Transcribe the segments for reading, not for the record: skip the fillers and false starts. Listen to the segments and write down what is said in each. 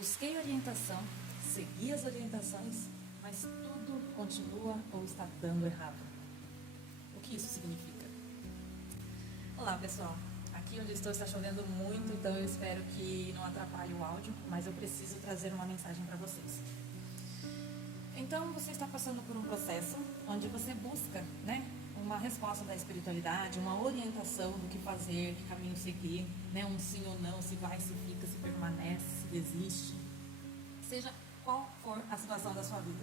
Busquei orientação, segui as orientações, mas tudo continua ou está dando errado. O que isso significa? Olá pessoal, aqui onde eu estou está chovendo muito, então eu espero que não atrapalhe o áudio, mas eu preciso trazer uma mensagem para vocês. Então você está passando por um processo onde você busca, uma resposta da espiritualidade, uma orientação do que fazer, que caminho seguir, um sim ou não, se vai, se fica, se permanece, se desiste, seja qual for a situação da sua vida.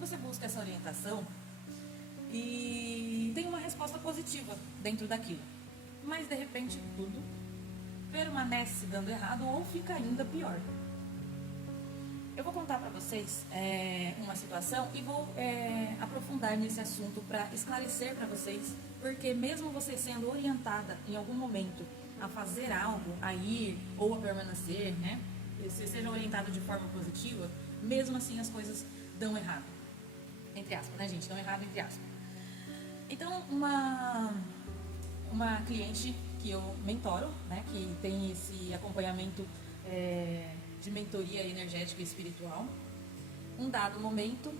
Você busca essa orientação e tem uma resposta positiva dentro daquilo, mas de repente tudo permanece dando errado ou fica ainda pior. Eu vou contar para vocês uma situação e vou aprofundar nesse assunto para esclarecer para vocês, porque mesmo você sendo orientada em algum momento a fazer algo, a ir ou a permanecer, se seja orientado de forma positiva, mesmo assim as coisas dão errado. Entre aspas, gente? Dão errado entre aspas. Então, uma cliente que eu mentoro, que tem esse acompanhamento de mentoria energética e espiritual, um dado momento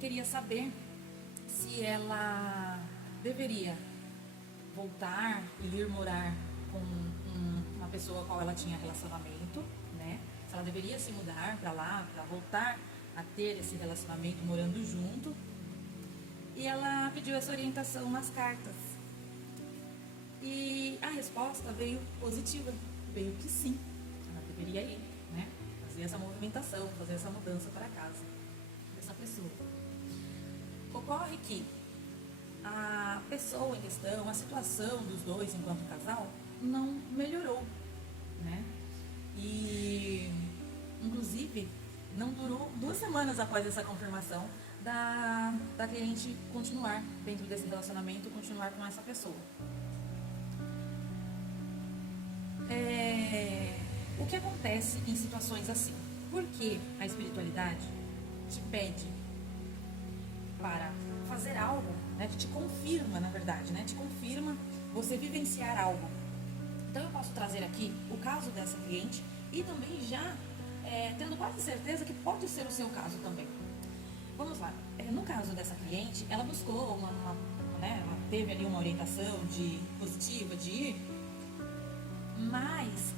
queria saber se ela deveria voltar e ir morar com uma pessoa com a qual ela tinha relacionamento, se ela deveria se mudar para lá, para voltar a ter esse relacionamento morando junto, e ela pediu essa orientação nas cartas. E a resposta veio positiva, veio que sim, ela deveria ir, fazer essa movimentação, fazer essa mudança para casa dessa pessoa. Ocorre que a pessoa em questão, a situação dos dois enquanto casal, não melhorou, E, inclusive, não durou 2 semanas após essa confirmação da cliente continuar dentro desse relacionamento, continuar com essa pessoa. O que acontece em situações assim? Porque a espiritualidade te pede para fazer algo, te confirma, na verdade, te confirma você vivenciar algo. Então eu posso trazer aqui o caso dessa cliente e também já tendo quase certeza que pode ser o seu caso também. Vamos lá. No caso dessa cliente, ela buscou ela teve ali uma orientação positiva de ir, mas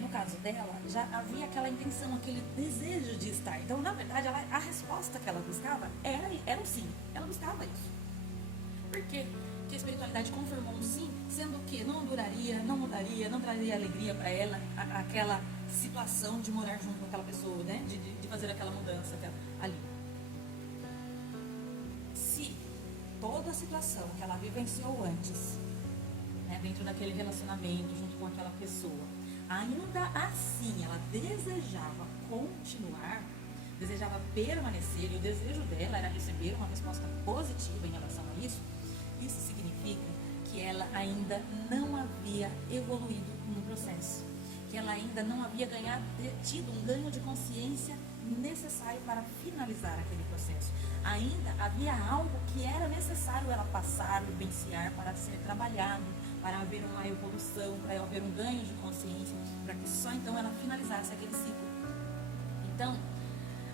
no caso dela já havia aquela intenção, aquele desejo de estar. Então, na verdade, a resposta que ela buscava era um sim. Ela buscava isso. Por quê? Porque a espiritualidade confirmou um sim, sendo que não duraria, não mudaria, não traria alegria para ela aquela situação de morar junto com aquela pessoa, de fazer aquela mudança ali. Se toda a situação que ela vivenciou antes, dentro daquele relacionamento, junto com aquela pessoa, ainda assim ela desejava continuar, desejava permanecer, e o desejo dela era receber uma resposta positiva em relação a isso, isso significa que ela ainda não havia evoluído no processo, que ela ainda não havia tido um ganho de consciência necessário para finalizar aquele processo. Ainda havia algo que era necessário ela passar, vivenciar, para ser trabalhado, para haver uma evolução, para haver um ganho de consciência, para que só então ela finalizasse aquele ciclo. Então,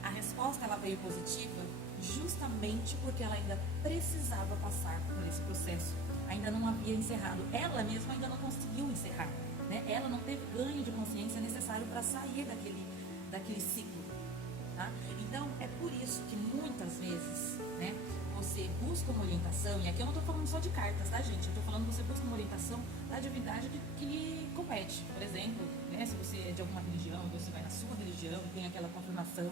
a resposta ela veio positiva justamente porque ela ainda precisava passar por esse processo. Ainda não havia encerrado. Ela mesma ainda não conseguiu encerrar. Ela não teve ganho de consciência necessário para sair daquele ciclo. Tá? Então, é por isso que muitas vezes, você busca uma orientação, e aqui eu não estou falando só de cartas, tá, gente? Eu estou falando que você busca uma orientação da divindade que lhe compete. Por exemplo, se você é de alguma religião, você vai na sua religião, tem aquela confirmação,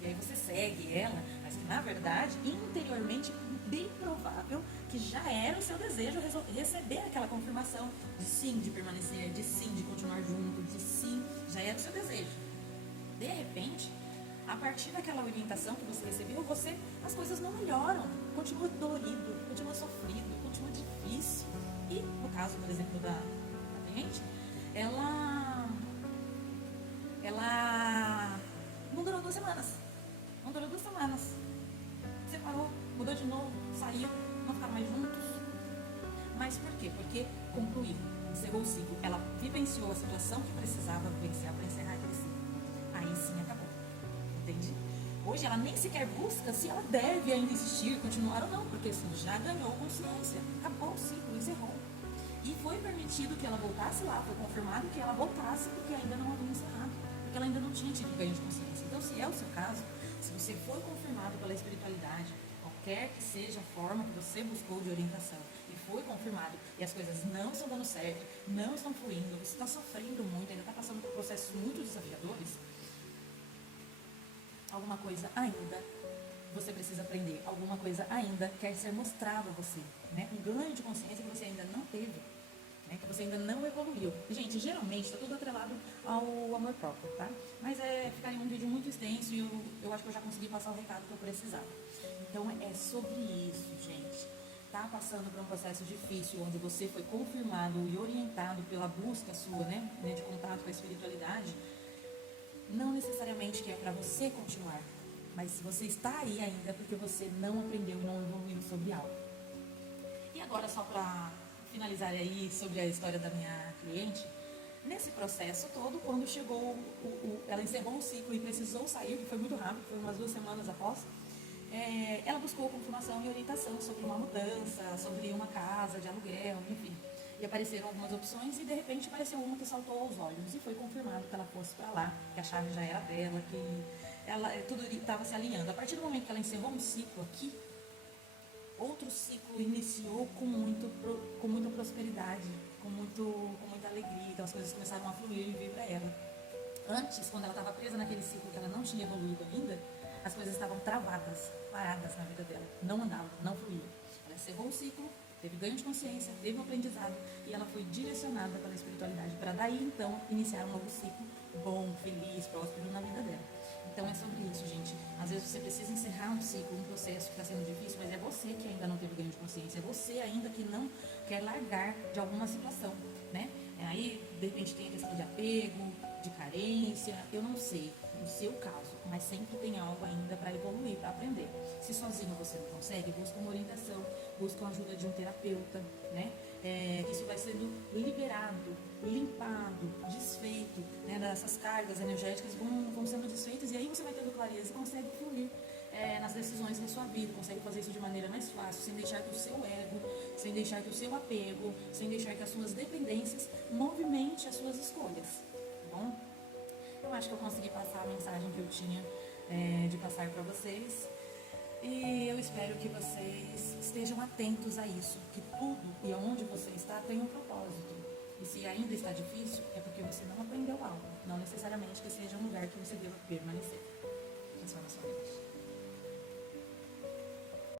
e aí você segue ela, mas que na verdade, interiormente, bem provável que já era o seu desejo receber aquela confirmação de sim, de permanecer, de sim, de continuar junto, de sim, já era o seu desejo. De repente, a partir daquela orientação que você recebeu, as coisas não melhoram, continua dolorido, continua sofrido, continua difícil. E no caso, por exemplo, da cliente, ela não durou 2 semanas. Não durou 2 semanas. Separou, mudou de novo, saiu, não ficaram mais juntos. Mas por quê? Porque concluiu, encerrou o ciclo. Ela vivenciou a situação que precisava vivenciar para encerrar aquele ciclo. Aí aí sim acabou. Entende? Hoje ela nem sequer busca se ela deve ainda insistir, continuar ou não, porque assim, já ganhou consciência, acabou o ciclo, encerrou. E foi permitido que ela voltasse lá, foi confirmado que ela voltasse porque ainda não havia encerrado, porque ela ainda não tinha tido ganho de consciência. Então, se é o seu caso, se você foi confirmado pela espiritualidade, qualquer que seja a forma que você buscou de orientação, e foi confirmado, e as coisas não estão dando certo, não estão fluindo, você está sofrendo muito, ainda está passando por processos muito desafiadores, alguma coisa ainda você precisa aprender, alguma coisa ainda quer ser mostrado a você, né? Um ganho de consciência que você ainda não teve, né? Que você ainda não evoluiu. Gente, geralmente está tudo atrelado ao amor próprio, tá? Mas ficaria um vídeo muito extenso e eu acho que eu já consegui passar o recado que eu precisava. Então é sobre isso, gente. Tá passando por um processo difícil, onde você foi confirmado e orientado pela busca sua, né? De contato com a espiritualidade, não necessariamente que é para você continuar, mas se você está aí ainda é porque você não aprendeu, não evoluiu sobre algo. E agora, só para finalizar aí sobre a história da minha cliente, nesse processo todo, quando chegou, ela encerrou o ciclo e precisou sair, que foi muito rápido, foi umas 2 semanas após, ela buscou confirmação e orientação sobre uma mudança, sobre uma casa de aluguel, enfim. E apareceram algumas opções e de repente apareceu uma que saltou aos olhos e foi confirmado que ela fosse para lá, que a chave já era dela, que tudo estava se alinhando. A partir do momento que ela encerrou um ciclo aqui, outro ciclo iniciou com muita prosperidade, com muita alegria. Então as coisas começaram a fluir e vir para ela. Antes, quando ela estava presa naquele ciclo que ela não tinha evoluído ainda, as coisas estavam travadas, paradas na vida dela, não andavam, não fluíam. Ela encerrou o ciclo, teve ganho de consciência, teve um aprendizado e ela foi direcionada pela espiritualidade para daí então iniciar um novo ciclo bom, feliz, próspero na vida dela. Então é sobre isso, gente. Às vezes você precisa encerrar um ciclo, um processo que está sendo difícil, mas é você que ainda não teve ganho de consciência, é você ainda que não quer largar de alguma situação, né? Aí, de repente, tem a questão de apego, de carência, eu não sei o seu caso, mas sempre tem algo ainda para evoluir, para aprender. Se sozinho você não consegue, busca uma orientação, busca a ajuda de um terapeuta, né? Isso vai sendo liberado, limpado, desfeito, né? Essas cargas energéticas vão sendo desfeitas e aí você vai tendo clareza e consegue fluir nas decisões da sua vida, consegue fazer isso de maneira mais fácil, sem deixar que o seu ego, sem deixar que o seu apego, sem deixar que as suas dependências movimente as suas escolhas, tá bom? Eu acho que eu consegui passar a mensagem que eu tinha de passar para vocês. E eu espero que vocês estejam atentos a isso, que tudo e aonde você está tem um propósito. E se ainda está difícil, é porque você não aprendeu algo, não necessariamente que seja um lugar que você deva permanecer.